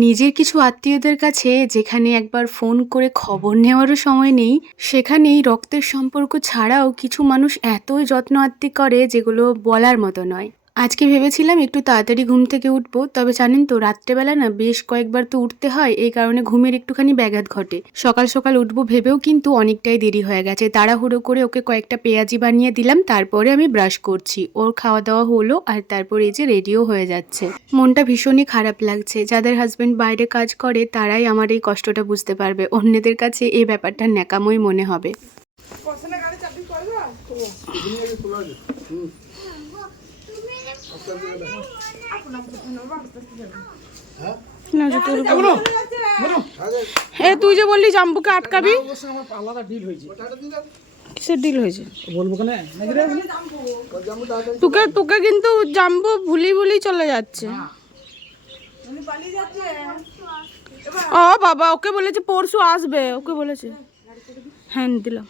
নিজের কিছু আত্মীয়দের কাছে যেখানে একবার ফোন করে খবর নেওয়ারও সময় নেই, সেখানেই রক্তের সম্পর্ক ছাড়াও কিছু মানুষ এতই যত্ন আত্মি করে যেগুলো বলার মতো নয়। আজকে ভেবেছিলাম একটু তাড়াতাড়ি ঘুম থেকে উঠবো তবে জানেন তো রাত্রেবেলা না বেশ কয়েকবার তো উঠতে হয় এই কারণে ঘুমের একটুখানি ব্যাঘাত ঘটে। সকাল সকাল উঠবো ভেবেও কিন্তু অনেকটাই দেরি হয়ে গেছে। তাড়াহুড়ো করে ওকে কয়েকটা পেঁয়াজি বানিয়ে দিলাম তারপরে আমি ব্রাশ করছি। ওর খাওয়া দাওয়া হলো আর তারপর এই যে রেডিও হয়ে যাচ্ছে। মনটা ভীষণই খারাপ লাগছে। যাদের হাজব্যান্ড বাইরে কাজ করে তারাই আমার এই কষ্টটা বুঝতে পারবে। অন্যদের কাছে এই ব্যাপারটা ন্যাকামই মনে হবে না যে তোর এ তুই যে বললি জাম্বুকে আটকাবি কিসের ডিল হয়েছে বলব কেন তোকে তোকে কিন্তু জাম্বু ভুলি ভুলি চলে যাচ্ছে ও বাবা ওকে বলেছে পরশু আসবে ওকে বলেছে হ্যাঁ দিলাম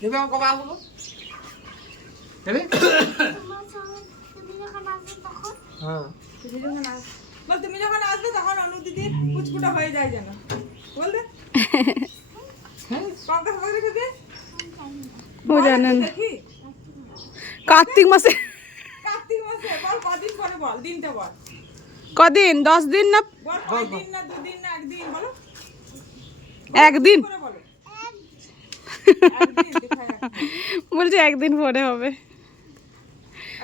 দেবে আমার কবে আসব দেবে হ্যাঁ বল তুমি যখন আসবে তখন অনু দিদি কুচকুটা হয়ে যায় যেন বলতে কবে হবে রেখেছে ও জানেন দেখি কার্তিক মাসে কার্তিক মাসে বল কদিন পরে বল দিনটা বল কদিন দশ দিন না বল কয়দিন না দুদিন না একদিন বলো একদিন করে বলো একদিন দেখা যাক। বলছে একদিন পরে হবে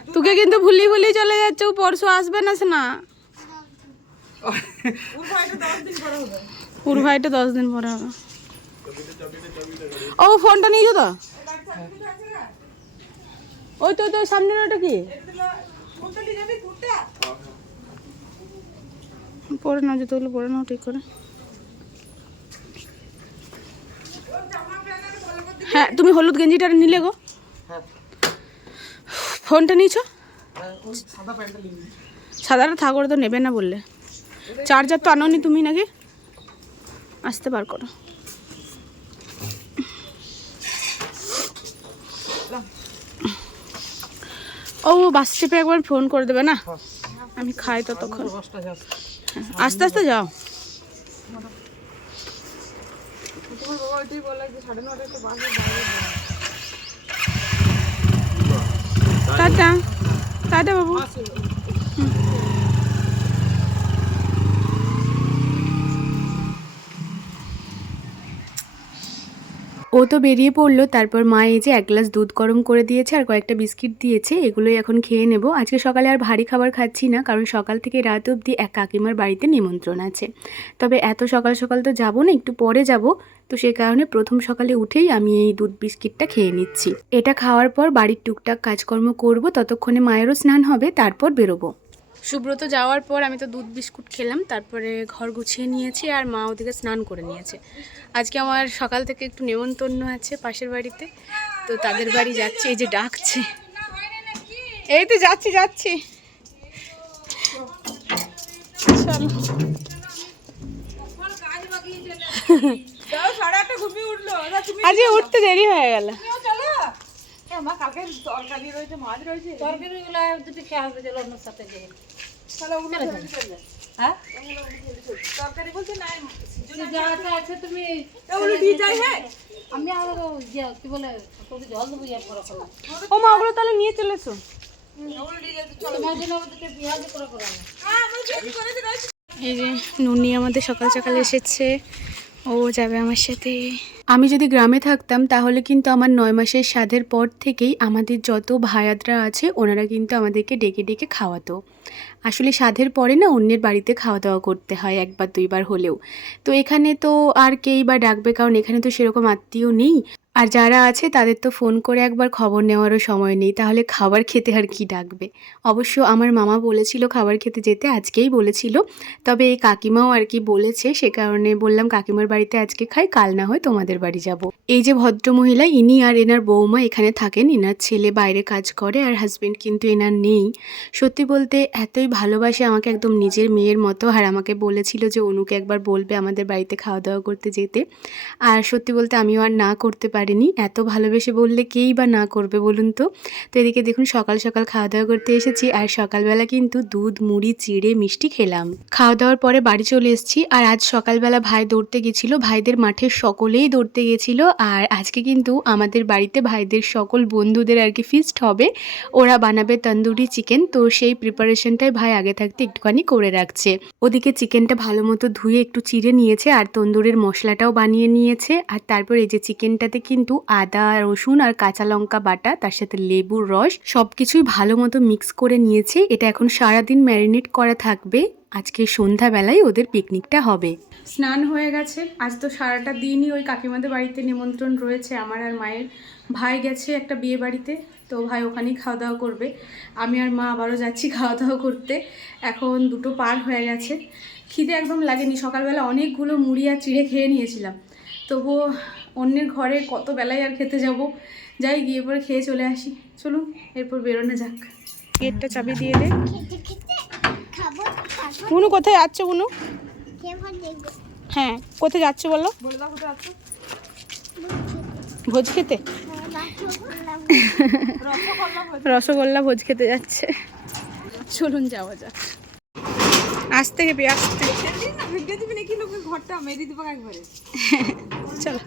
তোকে কিন্তু ভুলি ভুলি চলে যাচ্ছে পরশু আসবে না সে না ওর ভাইটা দশ দিন পরে হবে। ও, ফোনটা নিয়েছো তো। ওই তো ওই তো, সামনের ওটা কি? নিয়ে পরে নাও জুতোগুলো পরে নাও, ঠিক করে। হ্যাঁ তুমি হলুদ গেঞ্জিটা নিলে গো। ফোনটা নিয়েছো। সাদাটা থাকলে তো নেবে না বললে। চার্জার তো আনোনি তুমি নাকি? আসতে পার করো। ও, বাস চেপে একবার ফোন করে দেবে না? আমি খাই ততক্ষণ। আস্তে আস্তে যাও। সাড়ে নটায় তো বাসে Tata. Tak ada, Bu. Masuk. ও তো বেরিয়ে পড়ল, তারপর মা এই যে এক গ্লাস দুধ গরম করে দিয়েছে আর কয়েকটা বিস্কিট দিয়েছে, এগুলোই এখন খেয়ে নেব। আজকে সকালে আর ভারী খাবার খাচ্ছি না, কারণ সকাল থেকে রাত অবধি এক কাকিমার বাড়িতে নিমন্ত্রণ আছে। তবে এত সকাল সকাল তো যাব না, একটু পরে যাব। তো সে কারণে প্রথম সকালে উঠেই আমি এই দুধ বিস্কিটটা খেয়ে নিচ্ছি। এটা খাওয়ার পর বাড়ির টুকটাক কাজকর্ম করব, ততক্ষণে মায়েরও স্নান হবে, তারপর বেরোবো। সুব্রত যাওয়ার পর আমি তো দুধ বিস্কুট খেলাম তারপরে ঘর গুছিয়ে নিয়েছি আর মা ওদিকে স্নান করে নিয়েছে। আজকে আমার সকাল থেকে একটু নেমন্তন্ন আছে পাশের বাড়িতে তো তাদের বাড়ি যাচ্ছি এই যে ডাকছে। এই তো যাচ্ছি যাচ্ছি। চলো। আজকে উঠতে দেরি হয়ে গেল। তুমিও চলো এ মা কালকে তরকারি রয়েছে মাছ রয়েছে। তরকারি গুলো দুটো খেয়ে অন্য সাথে গিয়ে হ্যাঁ? হ্যাঁ আমি আর ইয়ে কি বলে জল দেবো ইয়ে করা ও মা ওগুলো তাহলে নিয়ে চলেছো হ্যাঁ এই যে নুনি আমাদের সকাল সকাল এসেছে। ও যাবে আমার সাথে। আমি যদি গ্রামে থাকতাম, তাহলে কিন্তু আমার নয় মাসের স্বাদের পর থেকেই আমাদের যত ভায়াতরা আছে, ওনারা কিন্তু আমাদেরকে ডেকে ডেকে খাওয়াতো। আসলে স্বাদের পরে না অন্যের বাড়িতে খাওয়া দাওয়া করতে হয় একবার দুইবার হলেও। তো এখানে তো আর কেই বা ডাকবে, কারণ এখানে তো সেরকম আত্মীয় নেই। আর যারা আছে, তাদের তো ফোন করে একবার খবর নেওয়ারও সময় নেই। তাহলে খাবার খেতে আর কি ডাকবে? অবশ্য আমার মামা বলেছিল খাবার খেতে যেতে, আজকেই বলেছিল। তবে এই কাকিমাও আর কি বলেছে, সে কারণে বললাম, কাকিমার বাড়িতে আজকে খাই, কাল না হয় তোমাদের বাড়ি যাব। এই যে ভদ্রমহিলা, ইনি আর এনার বৌমা এখানে থাকেন। এনার ছেলে বাইরে কাজ করে আর হাজবেন্ড কিন্তু এনার নেই। সত্যি বলতে এতই ভালোবাসে আমাকে, একদম নিজের মেয়ের মতো। আর আমাকে বলেছিল যে, অনুকে একবার বলবে আমাদের বাড়িতে খাওয়া দাওয়া করতে যেতে। আর সত্যি বলতে আমিও আর না করতে পারিনি। এত ভালোবেসে বললে কেই বা না করবে বলুন তো? তো এদিকে দেখুন, সকাল সকাল খাওয়া দাওয়া করতে এসেছি আর সকালবেলা কিন্তু দুধ, মুড়ি, চিড়ে, মিষ্টি খেলাম। খাওয়া দাওয়ার পরে বাড়ি চলে এসেছি আর আজ সকালবেলা ভাই দৌড়তে গেছিল, ভাইদের মাঠে সকলেই দৌড়তে গেছিল আর আজকে কিন্তু আমাদের বাড়িতে ভাইদের সকল বন্ধুদের আর কি ফিস্ট হবে। ওরা বানাবে তন্দুরি চিকেন তো সেই প্রিপারেশনটাই ভাই আগে থাকতে একটুখানি করে রাখছে। ওদিকে চিকেনটা ভালো মতো ধুয়ে একটু চিড়ে নিয়েছে আর তন্দুরের মশলাটাও বানিয়ে নিয়েছে আর তারপর এই যে চিকেনটাতে কিন্তু আদা, রসুন আর কাঁচা লঙ্কা বাটা, তার সাথে লেবুর রস সব কিছুই ভালো মতো মিক্স করে নিয়েছে। এটা এখন সারাদিন ম্যারিনেট করা থাকবে। আজকে সন্ধ্যাবেলায় ওদের পিকনিকটা হবে। স্নান হয়ে গেছে। আজ তো সারাটা দিনই ওই কাকিমাদের বাড়িতে নিমন্ত্রণ রয়েছে। আমার আর মায়ের ভাই গেছে একটা বিয়ে বাড়িতে। তো ভাই ওখানেই খাওয়া দাওয়া করবে। আমি আর মা আবারও যাচ্ছি খাওয়া দাওয়া করতে। এখন দুটো পার হয়ে গেছে। খিদে একদম লাগেনি। সকালবেলা অনেকগুলো মুড়ি আর চিড়ে খেয়ে নিয়েছিলাম। তবুও অন্যের ঘরে কত বেলায় আর খেতে যাব? যাই গিয়ে পরে খেয়ে চলে আসি। চলুন এরপর বেরোনো যাক। গেটটা চাবি দিয়ে দে। বুনু কোথায় যাচ্ছে বুনু হ্যাঁ কোথায় যাচ্ছে বলো? ভোজ খেতে? রসগোল্লা ভোজ খেতে যাচ্ছে। চলুন যাওয়া যাক। ভিডিও দিবি নাকি? লোকের ঘরটা মেরে দিবো একবারে। চলো।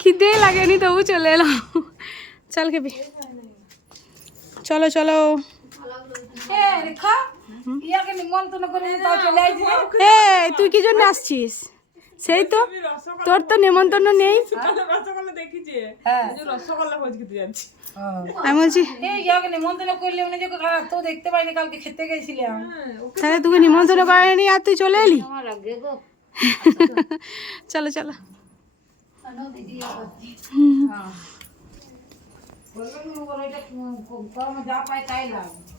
খিদে লাগেনি তবু চলে এলাম চল খেবি। চলো চলো। তুই কি জন্য আসছিস? সেই তো তোর তো নেমন্তন্ন নেই। খেতে যাচ্ছি। আমি বলছি এই ইয়াকে নিমন্ত্রণ করলে উনি যে তো দেখতে পাইনি কালকে খেতে গেছিলাম। তাহলে তোকে নিমন্ত্রণ করেনি আর তুই চলে এলি? চলো চলো।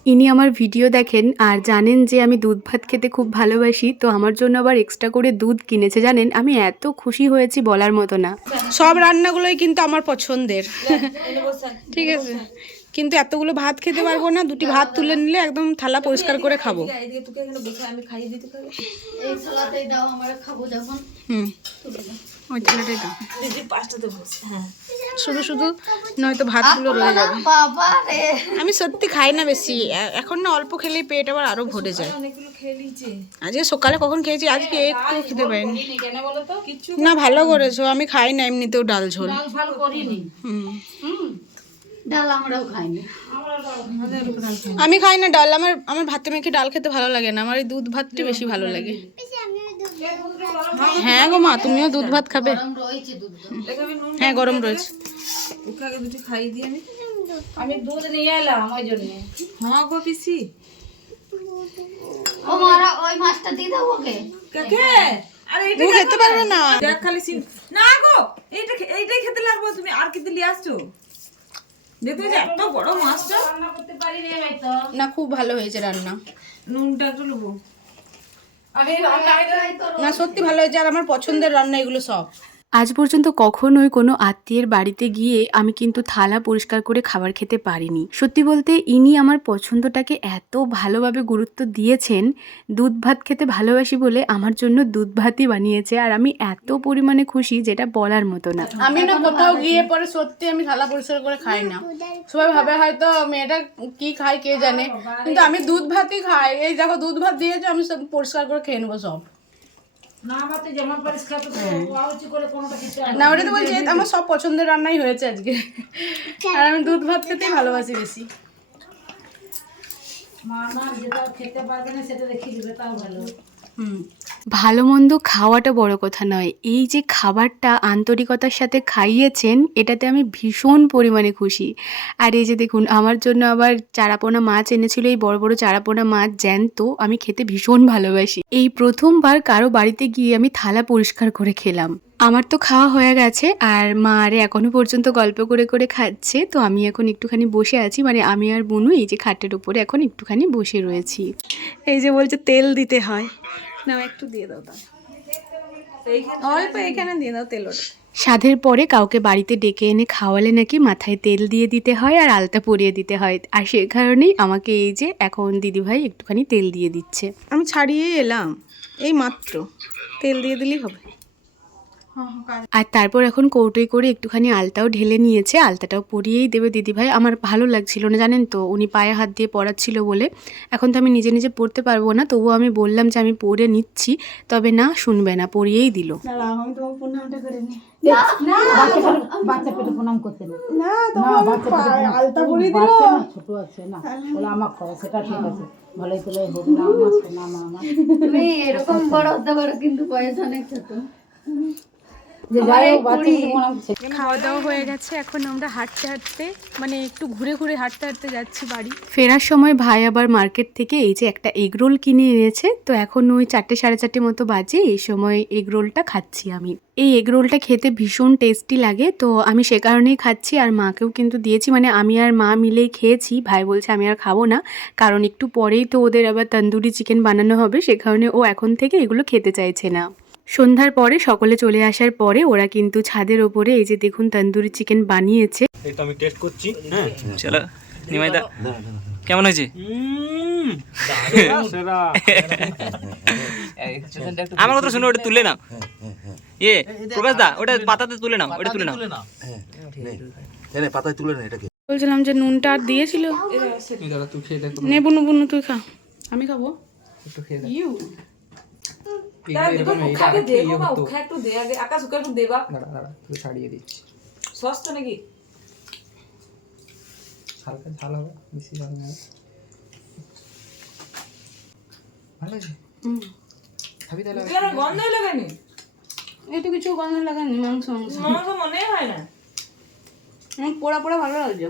ইনি আমার ভিডিও দেখেন আর জানেন যে আমি দুধ ভাত খেতে খুব ভালোবাসি তো আমার জন্য আবার এক্সট্রা করে দুধ কিনেছে জানেন? আমি এত খুশি হয়েছি বলার মতো না। সব রান্নাগুলোই কিন্তু আমার পছন্দের। ঠিক আছে? কিন্তু এতগুলো ভাত খেতে পারব না দুটি ভাত তুলে নিলে একদম থালা পরিষ্কার করে খাব। এদিকে তোকে এখানে বসে আমি খাইয়ে দিতে পারি এই থালাতেই দাও আমরা খাব যখন। হুম। ওই থালাটাই দাও। হ্যাঁ। শুধু শুধু নয়তো ভাতগুলো রয়ে যাবে। আমি সত্যি খাই না বেশি। এখন না অল্প খেলেই পেট আবার আরও ভরে যায়। আজকে সকালে কখন খেয়েছি? আজকে একটু খেতে পারিনি কেন বলো তো? কিছু না ভালো করেছ। আমি খাই না এমনিতেও ডাল ঝোল। হুম। আমি খাই না ডাল। আমার আমার ভাতে মেখে ডাল খেতে ভালো লাগে না। আমার এই দুধ ভাতটা বেশি ভালো লাগে। হ্যাঁ গো মা তুমিও দুধ ভাত খাবে। গরম রয়েছে দুধ দেখাবি নুন হ্যাঁ গরম রয়েছে। ওকে আগে দুটো খাইয়ে দিই আমি। আমি দুধ নিয়ে এলাম ওই জন্য। হ্যাঁ গো পিসি। ও মারা ওই মাছটা দিয়ে দাও ওকে। কাকে? আরে এটা খেতে পারবে না। দেখ খালি সিন না গো এইটা খে- এইটাই খেতে লাগবে তুমি আর কি দিলি আসছো? দেখতে যে এত বড় মাছটা। রান্না করতে পারি রে তো। না খুব ভালো হয়েছে রান্না। নুনটা একটু না সত্যি ভালো হয়েছে আর আমার পছন্দের রান্না এগুলো সব। আজ পর্যন্ত কখনোই কোনো আত্মীয়ের বাড়িতে গিয়ে আমি কিন্তু থালা পরিষ্কার করে খাবার খেতে পারিনি। সত্যি বলতে, ইনি আমার পছন্দটাকে এত ভালোভাবে গুরুত্ব দিয়েছেন, দুধ ভাত খেতে ভালোবাসি বলে আমার জন্য দুধ ভাতই বানিয়েছে আর আমি এত পরিমাণে খুশি যেটা বলার মতো না। আমি না কোথাও গিয়ে পরে সত্যি আমি থালা পরিষ্কার করে খাই না। সবাই ভাবে হয়তো মেয়েটা কি খায় কে জানে, কিন্তু আমি দুধ ভাতই খাই। এই দেখো, দুধ ভাত দিয়েছে, আমি সব পরিষ্কার করে খেয়ে নেব সব। না হয়। না ওটা তো বলছি আমার সব পছন্দের রান্নাই হয়েছে আজকে। আর আমি দুধ ভাত খেতেই ভালোবাসি বেশি। মা না যেটা খেতে পারবে না সেটা দেখিয়ে দিবে তাও ভালো। ভালো মন্দ খাওয়াটা বড় কথা নয়। এই যে খাবারটা আন্তরিকতার সাথে খাইয়েছেন, এটাতে আমি ভীষণ পরিমাণে খুশি। আর এই যে দেখুন, আমার জন্য আবার চারাপোনা মাছ এনেছিল, এই বড় বড় চারাপোনা মাছ জ্যান্ত, আমি খেতে ভীষণ ভালোবাসি। এই প্রথমবার কারও বাড়িতে গিয়ে আমি থালা পরিষ্কার করে খেলাম। আমার তো খাওয়া হয়ে গেছে, আর মা আরে এখনও পর্যন্ত গল্প করে করে খাচ্ছে, তো আমি এখন একটুখানি বসে আছি মানে আমি আর বনু, এই যে খাটের উপরে এখন একটুখানি বসে রয়েছি। এই যে বলছে, তেল দিতে হয়। নাও একটু দিয়ে দাও তাহলে। অল্প এখানে দিয়ে দাও তেল সাধের পরে কাউকে বাড়িতে ডেকে এনে খাওয়ালে নাকি মাথায় তেল দিয়ে দিতে হয় আর আলতা পরিয়ে দিতে হয়। আর সে কারণেই আমাকে এই যে এখন দিদিভাই একটুখানি তেল দিয়ে দিচ্ছে। আমি ছাড়িয়ে এলাম এই মাত্র। তেল দিয়ে দিলেই হবে। আর তারপর এখন কৌটোই করে একটুখানি আলতাও ঢেলে নিয়েছে আলতাটাও পরিয়েই দেবে দিদিভাই। আমার ভালো লাগছিল না জানেন তো উনি পায়ে হাত দিয়ে পড়াচ্ছিল বলে। এখন তো আমি নিজে নিজে পড়তে পারব না তবুও আমি বললাম যে আমি পড়ে নিচ্ছি তবে না শুনবে না পড়িয়েই দিল। তুমি এরকম বড় হতে পারো কিন্তু বয়স অনেক ছোট। খাওয়া দাওয়া হয়ে গেছে এখন আমরা হাঁটতে হাঁটতে মানে একটু ঘুরে ঘুরে হাঁটতে হাঁটতে যাচ্ছি বাড়ি। ফেরার সময় ভাই আবার মার্কেট থেকে এই যে একটা এগ রোল কিনে এনেছে তো এখন ওই চারটে সাড়ে চারটে মতো বাজে এই সময় এগ রোলটা খাচ্ছি আমি। এই এগ রোলটা খেতে ভীষণ টেস্টি লাগে তো আমি সে কারণেই খাচ্ছি আর মাকেও কিন্তু দিয়েছি মানে আমি আর মা মিলেই খেয়েছি ভাই বলছে আমি আর খাব না কারণ একটু পরেই তো ওদের আবার তন্দুরি চিকেন বানানো হবে সে কারণে ও এখন থেকে এগুলো খেতে চাইছে না। সন্ধ্যার পরে সকলে চলে আসার পরে ওরা কিন্তু ছাদের ওপরে এই যে দেখুন তন্দুরি চিকেন বানিয়েছে। এই তো আমি টেস্ট করছি হ্যাঁ? চলো নিমাইদা কেমন হয়েছে? আমার কথা শুনে ওটা তুলে নাও। এ প্রকাশ দা ওটা পাতাতে তুলে নাও ওটা তুলে নাও। পাতায় তুলে না এটাকে। বলছিলাম যে নুনটা আর দিয়েছিল। তুই দাঁড়া তুই খা। আমি খাব? একটু খেয়ে ইউ। ইয়ে ছাড়িয়ে দিচ্ছি। সস্তা নাকি? হালকা ঝাল হবে বেশি ঝাল না ভালো আছে? খাবি তাহলে তুই আমার গন্ধই লাগানি? একটু কিছু গন্ধ লাগানি মাংস মাংস। মনে হয় না। পোড়া পোড়া ভালো লাগছে।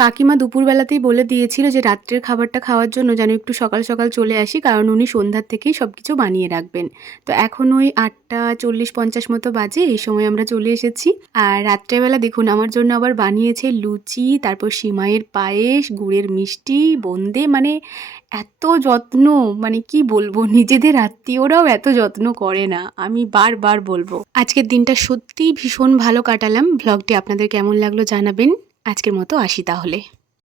কাকিমা দুপুরবেলাতেই বলে দিয়েছিল যে রাত্রের খাবারটা খাওয়ার জন্য যেন একটু সকাল সকাল চলে আসি, কারণ উনি সন্ধ্যার থেকেই সব কিছু বানিয়ে রাখবেন। তো এখন ওই আটটা চল্লিশ পঞ্চাশ মতো বাজে, এই সময় আমরা চলে এসেছি। আর রাত্রেবেলা দেখুন, আমার জন্য আবার বানিয়েছে লুচি, তারপর সিমাইয়ের পায়েস, গুড়ের মিষ্টি বোঁদে মানে এত যত্ন মানে কি বলব, নিজেদের আত্মীয়রাও এত যত্ন করে না, আমি বারবার বলব। আজকের দিনটা সত্যিই ভীষণ ভালো কাটালাম। ভ্লগটি আপনাদের কেমন লাগল জানাবেন। আজকের মতো আসি তাহলে।